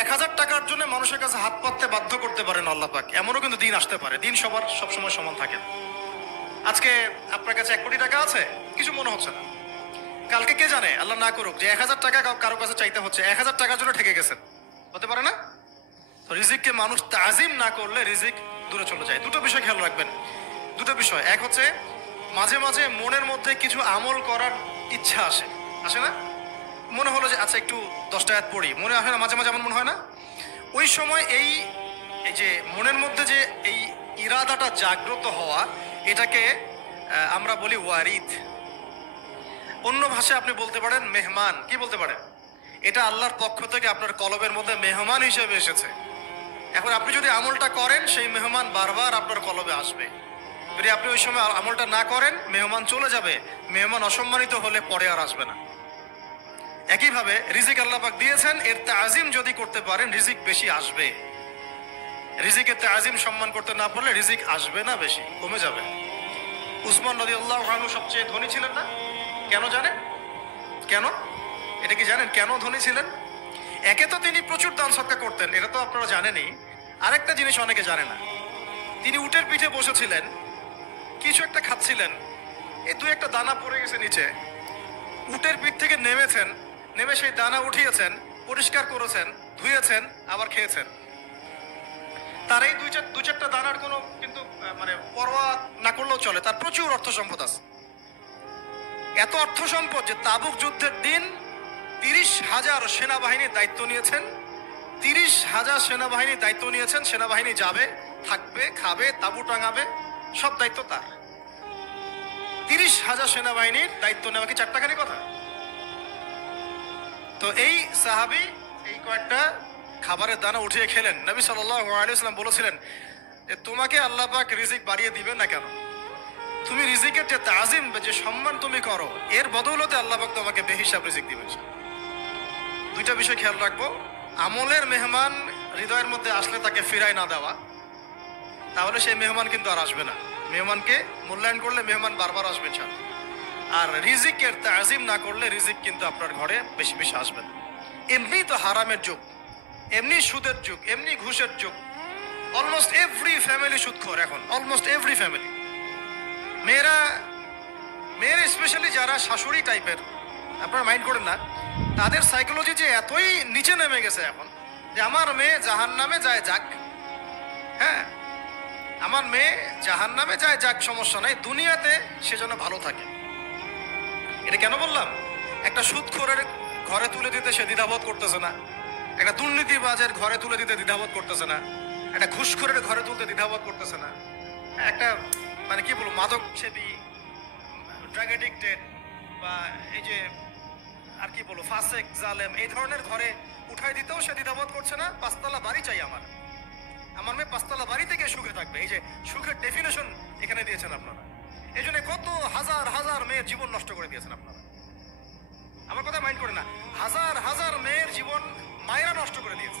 1000 টাকার জন্য মানুষের কাছে হাত পাততে বাধ্য করতে পারেন আল্লাহ পাক। এমনও কিন্তু দিন আসতে পারে, দিন সবার সবসময় সমান থাকে না। আজকে আপনার কাছে 1 কোটি টাকা আছে, কিছু মনে হচ্ছে না। কালকে কে জানে, আল্লাহ না করুক, যে 1000 টাকা কারো কাছে চাইতে হচ্ছে, 1000 টাকার জন্য ঠেকে গেছেন, হতে পারে না? তো রিজিককে মানুষ তাজিম না করলে রিজিক দূরে চলে যায়। দুটো বিষয় খেয়াল রাখবেন, দুটো বিষয়। এক হচ্ছে মাঝে মাঝে মনের মধ্যে কিছু আমল করার ইচ্ছা আসে, আসে না? মনে হলো যে আচ্ছা একটু 10টা আয়াত পড়ি, মনে হয় না মাঝে মাঝে এমন মনে হয় না? ওই সময় এই যে মনের মধ্যে যে এই ইরাদাটা জাগ্রত হওয়া, এটাকে আমরা বলি ওয়ারিদ। অন্য ভাষায় আপনি বলতে পারেন মেহমান। কি বলতে পারেন? এটা আল্লাহর পক্ষ থেকে আপনার কলবের মধ্যে মেহমান হিসেবে এসেছে। এখন আপনি যদি আমলটা করেন, সেই মেহমান বারবার আপনার কলবে আসবে। যদি আপনি ওই সময় আমলটা না করেন, মেহমান চলে যাবে, মেহমান অসম্মানিত হলে পরে আর আসবে না। একইভাবে রিজিক আল্লাহ পাক দিয়েছেন, এর তাজিম যদি করতে পারেন রিজিক বেশি আসবে। রিজিকের তাজিম সম্মান করতে না পারলে রিজিক আসবে না, বেশি কমে যাবে। উসমান রাদিয়াল্লাহু আনহু সবচেয়ে ধনী ছিলেন না? কেন জানেন? কেন? এটা কি জানেন কেন ধনী ছিলেন? একে তো তিনি প্রচুর দান সদকা করতেন, এটা তো আপনারা জানেনই। আরেকটা জিনিস অনেকে জানে না, তিনি উটের পিঠে বসেছিলেন, কিছু একটা খাচ্ছিলেন, এই 2-1টা দানা পড়ে গেছে নিচে। উটের পিঠ থেকে নেমেছেন, নেমে সেই দানা উঠিয়েছেন, পরিষ্কার করেছেন, ধুয়েছেন, আবার খেয়েছেন। তার এই 2-4টা দানার কোনো কিন্তু মানে পরোয়া না করলেও চলে, তার প্রচুর অর্থ সম্পদ আছে। এত অর্থ সম্পদ যে তাবুক যুদ্ধের দিন 30,000 সেনাবাহিনীর দায়িত্ব নিয়েছেন। 30,000 সেনাবাহিনীর দায়িত্ব নিয়েছেন। সেনাবাহিনী যাবে, থাকবে, খাবে, তাবু টাঙাবে, সব দায়িত্ব তার। 30,000 সেনাবাহিনীর দায়িত্ব নেওয়া কি চারটাখানি কথা? তো এই সাহাবী এই কয়েকটা খাবারের দানা উঠিয়ে খেলেন। নবী সাল্লাল্লাহু আলাইহি ওয়াসাল্লাম বলেছিলেন যে তোমাকে আল্লাহ পাক রিজিক বাড়িয়ে দিবেন না কেন? তুমি রিজিকের যে তাজিম, যে সম্মান তুমি করো, এর বদৌলতে আল্লাহ পাক তোমাকে বেহিসাব রিজিক দিবেন। দুইটা বিষয় খেয়াল রাখবো। আমলের মেহমান হৃদয়ের মধ্যে আসলে তাকে ফিরায় না দেওয়া, তাহলে সেই মেহমান কিন্তু আর আসবে না। মেহমানকে মূল্যায়ন করলে মেহমান বারবার আসবে। আর রিজিকের তাজিম না করলে রিজিক কিন্তু আপনার ঘরে বেশি বেশি আসবে না। এমনি তো হারামের যুগ, এমনি সুদের যুগ, এমনি ঘুষের যুগ। অলমোস্ট এভরি ফ্যামিলি সুদখোর এখন, অলমোস্ট এভরি ফ্যামিলি। মেয়েরা স্পেশালি যারা শাশুড়ি টাইপের, আপনারা মাইন্ড করেন না, তাদের সাইকোলজি যে এতই নিচে নেমে গেছে এখন যে আমার মেয়ে জাহান্নামে যায় যাক। হ্যাঁ, আমার মেয়ে জাহান্নামে যায় যাক, সমস্যা নাই, দুনিয়াতে সে যেন ভালো থাকে। এটা কেন বললাম? একটা সুদখোরের ঘরে তুলে দিতে সে দ্বিধাবোধ করতেছে না, একটা দুর্নীতিবাজের ঘরে তুলে দিতে দ্বিধাবোধ করতেছে না, একটা ঘুষখোরের ঘরে তুলতে দ্বিধাবোধ করতেছে না, একটা মানে কি বলবো মাদক সেবী, ড্রাগ এডিক্টেড, বা এই যে আর কি বলবো ফাসেক জালেম, এই ধরনের ঘরে উঠাই দিতেও সে দ্বিধাবোধ করছে না। 5তলা বাড়ি চাই আমার মেয়ে 5তলা বাড়ি থেকে সুখে থাকবে। এই যে সুখের ডেফিনেশন এখানে দিয়েছেন আপনারা। এই জন্য কত হাজার হাজার মেয়ের জীবন নষ্ট করে দিয়েছেন আপনারা। আমার কথা মাইন্ড করে না, হাজার হাজার মেয়ের জীবন মায়েরা নষ্ট করে দিয়েছে।